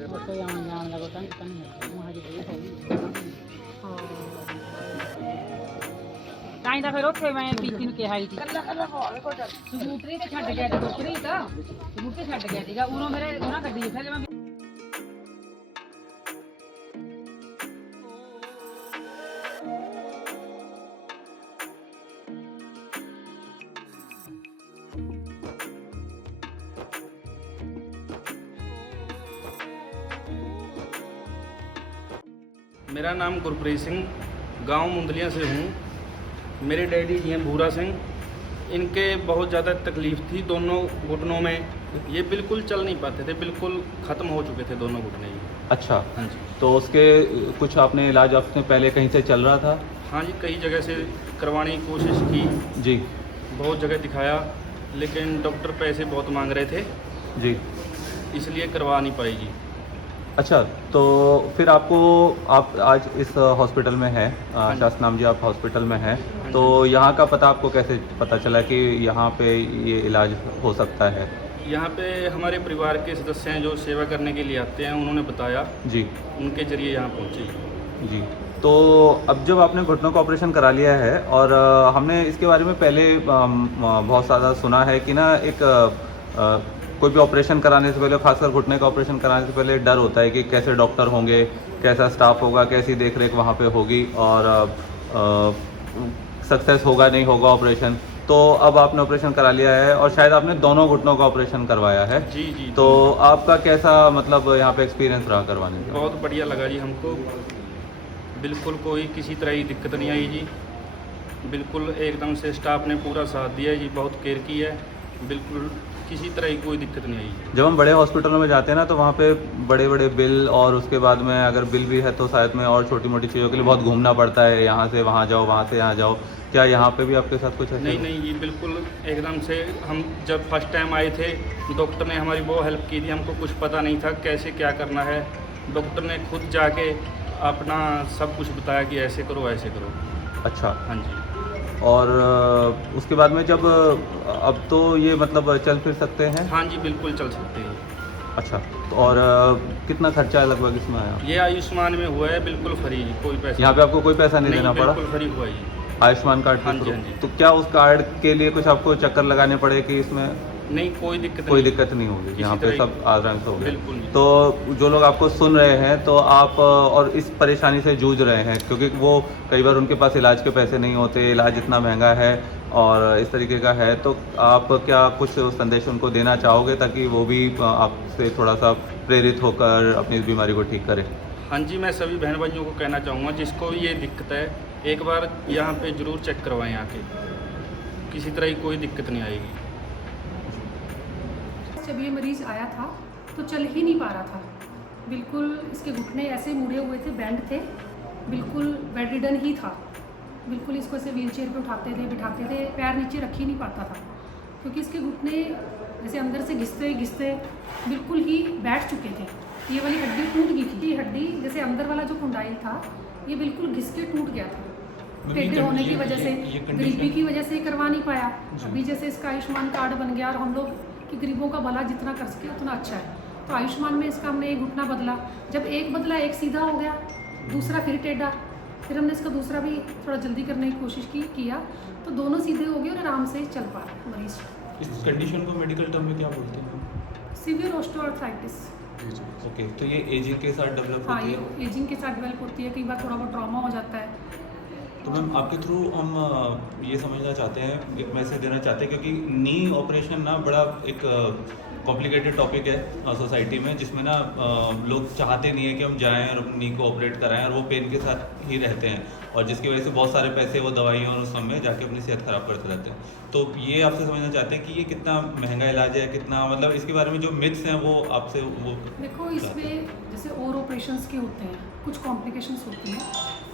ਕੋਈ ਆਉਣ ਜਾਣ ਦਾ ਕੋਈ ਢੰਗ ਤਾਂ ਨਹੀਂ ਹੈ ਉਹ ਹਜੇ ਬਹੁਤ ਹੋਊਗੀ ਤਾਂ ਹੀ ਤਾਂ ਫਿਰ ਉੱਥੇ ਮੈਂ ਪੀਤੀ ਨੂੰ ਕਿਹਾ ਹੀ ਸੀ ਸਕੂਟਰੀ ਤੇ ਛੱਡ ਗਿਆ ਤੇ ਸਕੂਟਰੀ ਛੱਡ ਗਿਆ ਸੀਗਾ ਉਦੋਂ ਮੇਰੇ ਉਹਨਾਂ ਗੱਡੀ ਜਿੱਥੇ ਜਮਾ मेरा नाम गुरप्रीत सिंह, गांव मुंदलिया से हूँ। मेरे डैडी जी हैं भूरा सिंह। इनके बहुत ज़्यादा तकलीफ़ थी दोनों घुटनों में, ये बिल्कुल चल नहीं पाते थे, बिल्कुल ख़त्म हो चुके थे दोनों घुटने। अच्छा, हाँ जी। तो उसके कुछ आपने इलाज आपने पहले कहीं से चल रहा था? हाँ जी, कई जगह से करवाने की कोशिश की जी। बहुत जगह दिखाया, लेकिन डॉक्टर पैसे बहुत मांग रहे थे जी, इसलिए करवा नहीं पाई जी। अच्छा, तो फिर आपको आप आज इस हॉस्पिटल में हैं, शासनाम जी आप हॉस्पिटल में हैं, तो यहाँ का पता आपको कैसे पता चला कि यहाँ पे ये इलाज हो सकता है? यहाँ पे हमारे परिवार के सदस्य हैं जो सेवा करने के लिए आते हैं, उन्होंने बताया, जी उनके जरिए यहाँ पहुँचे जी। तो अब जब आपने घुटनों का ऑपरेशन करा लिया है और हमने इसके बारे में पहले बहुत ज़्यादा सुना है कि ना एक कोई भी ऑपरेशन कराने से पहले, खासकर घुटने का ऑपरेशन कराने से पहले डर होता है कि कैसे डॉक्टर होंगे, कैसा स्टाफ होगा, कैसी देखरेख वहाँ पे होगी और सक्सेस होगा नहीं होगा ऑपरेशन। तो अब आपने ऑपरेशन करा लिया है और शायद आपने दोनों घुटनों का ऑपरेशन करवाया है। जी जी। तो आपका कैसा मतलब यहाँ पे एक्सपीरियंस रहा करवाने का? बहुत बढ़िया लगा जी हमको, बिल्कुल कोई किसी तरह की दिक्कत नहीं आई जी, बिल्कुल एकदम से स्टाफ ने पूरा साथ दिया जी, बहुत केयर की है, बिल्कुल किसी तरह की कोई दिक्कत नहीं आई। जब हम बड़े हॉस्पिटलों में जाते हैं ना तो वहाँ पे बड़े बड़े बिल और उसके बाद में अगर बिल भी है तो शायद में और छोटी मोटी चीज़ों के लिए बहुत घूमना पड़ता है, यहाँ से वहाँ जाओ, वहाँ से यहाँ जाओ। क्या यहाँ पे भी आपके साथ कुछ ऐसा? नहीं नहीं जी, बिल्कुल एकदम से। हम जब फर्स्ट टाइम आए थे डॉक्टर ने हमारी बहुत हेल्प की थी, हमको कुछ पता नहीं था कैसे क्या करना है, डॉक्टर ने खुद जाके अपना सब कुछ बताया कि ऐसे करो ऐसे करो। अच्छा। हाँ जी। और उसके बाद में जब अब तो ये मतलब चल फिर सकते हैं? हाँ जी, बिल्कुल चल सकते हैं। अच्छा, तो और कितना खर्चा लगभग इसमें आया? ये आयुष्मान में हुआ है, बिल्कुल फ्री, कोई पैसा यहाँ पे आपको कोई पैसा नहीं देना पड़ा? बिल्कुल फ्री हुआ है। आयुष्मान कार्ड हाँ के जी, थ्रू? हाँ जी। तो क्या उस कार्ड के लिए कुछ आपको चक्कर लगाने पड़े कि इसमें? नहीं, कोई दिक्कत नहीं होगी, किसी यहाँ पे तरह सब आराम से हो गए। बिल्कुल नहीं। तो जो लोग आपको सुन रहे हैं तो आप और इस परेशानी से जूझ रहे हैं क्योंकि वो कई बार उनके पास इलाज के पैसे नहीं होते, इलाज इतना महंगा है और इस तरीके का है, तो आप क्या कुछ संदेश उनको देना चाहोगे ताकि वो भी आपसे थोड़ा सा प्रेरित होकर अपनी इस बीमारी को ठीक करें? हाँ जी, मैं सभी बहन भाइयों को कहना चाहूँगा जिसको भी ये दिक्कत है, एक बार यहाँ पे ज़रूर चेक करवाएं आके, किसी तरह की कोई दिक्कत नहीं आएगी। जब ये मरीज़ आया था तो चल ही नहीं पा रहा था, बिल्कुल इसके घुटने ऐसे मुड़े हुए थे, बैंड थे, बिल्कुल बेडरिडन ही था, बिल्कुल इसको ऐसे व्हीलचेयर पे उठाते थे, बिठाते थे, पैर नीचे रख ही नहीं पाता था क्योंकि इसके घुटने जैसे अंदर से घिसते घिसते बिल्कुल ही बैठ चुके थे। ये वाली हड्डी टूट गई थी, ये हड्डी जैसे अंदर वाला जो कुंडाइल था ये बिल्कुल घिस के टूट गया था, टेढ़े होने की वजह से, गरीबी की वजह से करवा नहीं पाया। अभी जैसे इसका आयुष्मान कार्ड बन गया और हम लोग कि गरीबों का भला जितना कर सके उतना अच्छा है, तो आयुष्मान में इसका हमने एक घुटना बदला, जब एक बदला एक सीधा हो गया, दूसरा फिर टेढ़ा, फिर हमने इसका दूसरा भी थोड़ा जल्दी करने की कोशिश किया तो दोनों सीधे हो गए और आराम से चल पा रहे मरीज। इस कंडीशन को मेडिकल टर्म में क्या बोलते हैं? Severe osteoarthritis. ओके, तो ये एजिंग के साथ डेवलप हाँ, होती ये है? एजिंग के साथ डेवलप होती है, कई बार थोड़ा बहुत ट्रॉमा हो जाता है। तो मैम आपके थ्रू हम ये समझना चाहते हैं, एक मैसेज देना चाहते हैं क्योंकि नी ऑपरेशन ना बड़ा एक कॉम्प्लिकेटेड टॉपिक है सोसाइटी में, जिसमें ना लोग चाहते नहीं है कि हम जाएं और अपनी नी को ऑपरेट कराएं और वो पेन के साथ ही रहते हैं और जिसकी वजह से बहुत सारे पैसे वो दवाइयों और उस समय जाके अपनी सेहत ख़राब करते रहते हैं। तो ये आपसे समझना चाहते हैं कि ये कितना महंगा इलाज है, कितना मतलब इसके बारे में जो मिथ्स हैं वो आपसे वो देखो, इसमें जैसे और ऑपरेशंस के होते हैं, कुछ कॉम्प्लिकेशंस होती हैं,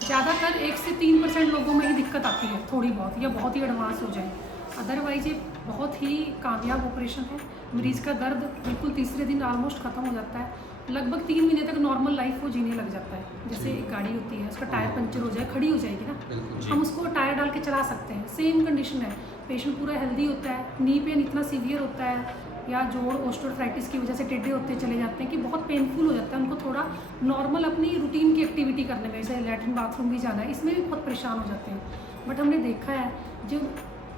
ज़्यादातर 1 से 3% लोगों में ही दिक्कत आती है, थोड़ी बहुत या बहुत ही एडवांस हो जाए, अदरवाइज ये बहुत ही कामयाब ऑपरेशन है। मरीज़ का दर्द बिल्कुल तीसरे दिन ऑलमोस्ट ख़त्म हो जाता है, लगभग 3 महीने तक नॉर्मल लाइफ वो जीने लग जाता है। जैसे एक गाड़ी होती है, उसका टायर पंचर हो जाए, खड़ी हो जाएगी ना, हम उसको टायर डाल के चला सकते हैं, सेम कंडीशन है। पेशेंट पूरा हेल्दी होता है, नी पेन इतना सीवियर होता है, या जोड़ ऑस्टियोआर्थराइटिस की वजह से टेढ़े होते चले जाते हैं कि बहुत पेनफुल हो जाता है उनको थोड़ा नॉर्मल अपनी रूटीन की एक्टिविटी करने में, जैसे लैट्रिन बाथरूम भी जाना है, इसमें भी बहुत परेशान हो जाते हैं। बट हमने देखा है जो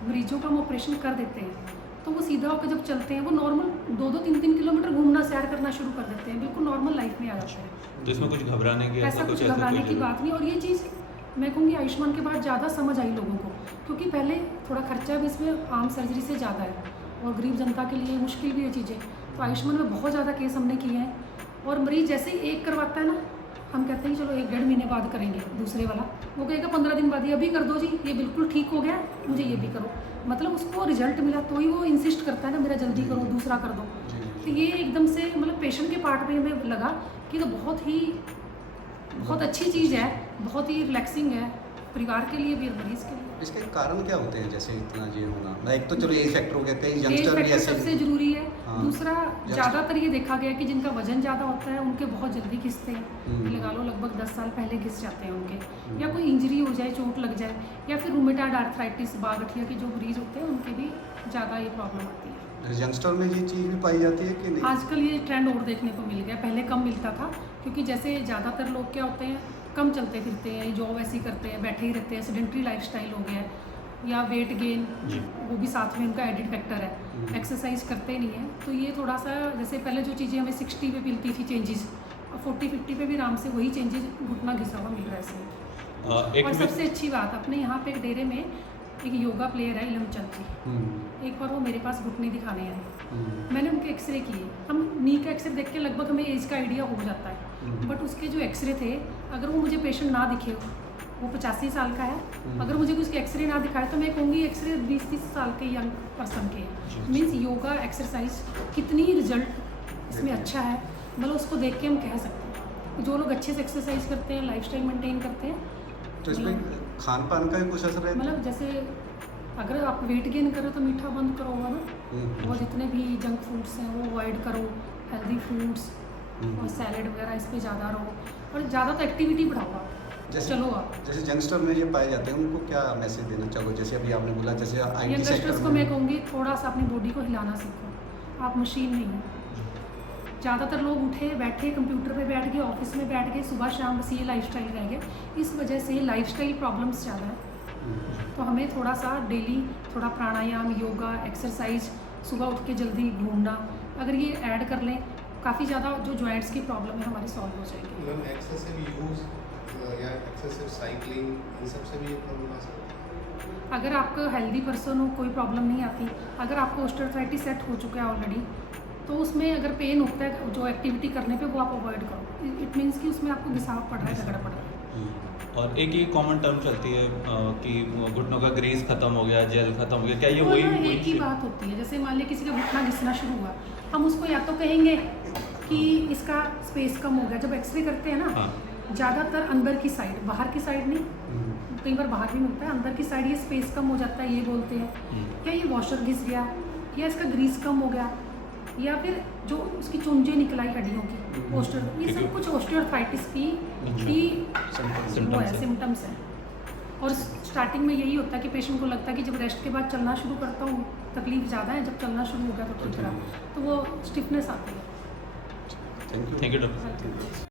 मरीजों का हम ऑपरेशन कर देते हैं तो वो सीधा होकर जब चलते हैं वो नॉर्मल 2-3 किलोमीटर घूमना सैर करना शुरू कर देते हैं, बिल्कुल नॉर्मल लाइफ में आ जाते हैं। तो इसमें कुछ घबराने की ऐसा कुछ घबराने की बात नहीं। और ये चीज़ मैं कहूँगी आयुष्मान के बाद ज़्यादा समझ आई लोगों को, क्योंकि पहले थोड़ा खर्चा भी इसमें आम सर्जरी से ज़्यादा है और गरीब जनता के लिए मुश्किल भी है चीज़ें। तो आयुष्मान में बहुत ज़्यादा केस हमने किए हैं और मरीज़ जैसे ही एक करवाता है ना, हम कहते हैं कि चलो 1-1.5 महीने बाद करेंगे दूसरे वाला, वो कहेगा 15 दिन बाद ये अभी कर दो जी, ये बिल्कुल ठीक हो गया, मुझे ये भी करो। मतलब उसको रिजल्ट मिला तो ही वो इंसिस्ट करता है ना, मेरा जल्दी करो, दूसरा कर दो। तो ये एकदम से मतलब पेशेंट के पार्ट में हमें लगा कि तो बहुत अच्छी चीज़ है, बहुत ही रिलैक्सिंग है परिवार के लिए भी और मरीज़ के लिए। इसके कारण क्या होते हैं जैसे इतना ये होना? एक तो चलो एज फैक्टर हो गया, कई एज यंगस्टर भी फैक्टर ऐसे सबसे जरूरी है। हाँ। दूसरा ज़्यादातर ये देखा गया है कि जिनका वजन ज़्यादा होता है उनके बहुत जल्दी घिसते हैं, लगा लो लगभग 10 साल पहले घिस जाते हैं उनके, या कोई इंजरी हो जाए, चोट लग जाए, या फिर रूमेटॉइड आर्थराइटिस, बागठिया के जो मरीज होते हैं उनके भी ज़्यादा ये प्रॉब्लम आती है। यंगस्टर में ये चीज़ भी पाई जाती है कि नहीं? आजकल ये ट्रेंड और देखने को मिल गया, पहले कम मिलता था क्योंकि जैसे ज़्यादातर लोग क्या होते हैं कम चलते फिरते हैं, जॉब ऐसी करते हैं, बैठे ही रहते हैं, सेडेंट्री लाइफस्टाइल हो गया है, या वेट गेन वो भी साथ में उनका एडिड फैक्टर है, एक्सरसाइज करते नहीं है। तो ये थोड़ा सा जैसे पहले जो चीज़ें हमें 60 पे मिलती थी चेंजेस, अब 40-50 पे भी आराम से वही चेंजेस घुटना घिसा हुआ मिल रहा है इसमें। और सबसे अच्छी बात अपने यहाँ पे एक डेरे में एक योगा प्लेयर है इलम चंद जी, एक बार वो मेरे पास घुटने दिखाने आए, मैंने उनके एक्सरे किए। हम नी का एक्सरे देख के लगभग हमें एज का आइडिया हो जाता है, बट उसके जो एक्सरे थे अगर वो मुझे पेशेंट ना दिखे, वो 85 साल का है, अगर मुझे उसके एक्सरे ना दिखाए तो मैं कहूँगी एक्सरे 20-30 साल के यंग पर्सन के मीन्स योगा एक्सरसाइज कितनी रिजल्ट इसमें अच्छा है, मतलब उसको देख के हम कह सकते हैं। जो लोग अच्छे से एक्सरसाइज करते हैं, लाइफस्टाइल मेंटेन करते हैं, तो इसमें खान पान का भी कुछ असर है? मतलब जैसे अगर आप वेट गेन करो तो मीठा बंद करो होगा ना, और जितने भी जंक फूड्स हैं वो अवॉइड करो, हेल्दी फूड्स और सैलेड वगैरह इस पे ज़्यादा रहो, और ज़्यादा तो एक्टिविटी बढ़ाओ आप, चलो आप। जैसे यंगस्टर में ये पाए जाते हैं उनको क्या मैसेज देना चाहोगे? जैसे अभी आपने बोला जैसे IT सेक्टर यंगस्टर्स को में मैं कहूँगी थोड़ा सा अपनी बॉडी को हिलाना सीखो, आप मशीन नहीं हो। ज़्यादातर लोग उठे बैठे कंप्यूटर पे बैठ गए, ऑफिस में बैठ गए, सुबह शाम बस ये लाइफस्टाइल रह गया, इस वजह से लाइफस्टाइल प्रॉब्लम्स ज़्यादा है। तो हमें थोड़ा सा डेली थोड़ा प्राणायाम, योगा, एक्सरसाइज, सुबह उठ के जल्दी घूमना, अगर ये ऐड कर लें काफ़ी ज़्यादा जो जॉइंट्स की प्रॉब्लम है हमारी सॉल्व हो जाएगी। मैम एक्सेसिव यूज़ या एक्सेसिव साइकिलिंग इन सब से भी ये प्रॉब्लम आ सकती है? अगर आपका हेल्दी पर्सन हो कोई प्रॉब्लम नहीं आती, अगर आपको ऑस्टियोआर्थराइटिस सेट हो चुका है ऑलरेडी तो उसमें अगर पेन होता है जो एक्टिविटी करने पे वो आप अवॉइड करो, इट मीन्स कि उसमें आपको घिसाव पड़ रहा है, झगड़ा पड़ रहा है। और एक ही कॉमन टर्म चलती है कि घुटनों का ग्रीस खत्म हो गया, जेल खत्म हो गया, क्या ये वो वही ना एक ही बात होती है, जैसे मान लिया किसी का घुटना घिसना शुरू हुआ, हम उसको या तो कहेंगे कि इसका स्पेस कम हो गया, जब एक्सरे करते हैं ना ज़्यादातर अंदर की साइड, बाहर की साइड नहीं, कई बार बाहर भी मिलता है, अंदर की साइड ये स्पेस कम हो जाता है, ये बोलते हैं क्या ये वॉशर घिस गया, या इसका ग्रीस कम हो गया, या फिर जो उसकी चुंझे निकल आई हड्डियों की ऑस्टियो, ये सब कुछ ऑस्टियोआर्थराइटिस की वो है सिम्टम्स हैं। और स्टार्टिंग में यही होता है कि पेशेंट को लगता है कि जब रेस्ट के बाद चलना शुरू करता हूँ तकलीफ ज़्यादा है, जब चलना शुरू हो गया तो ठीक रहा, तो वो स्टिफनेस आती है। Thank you. Thank you doctor.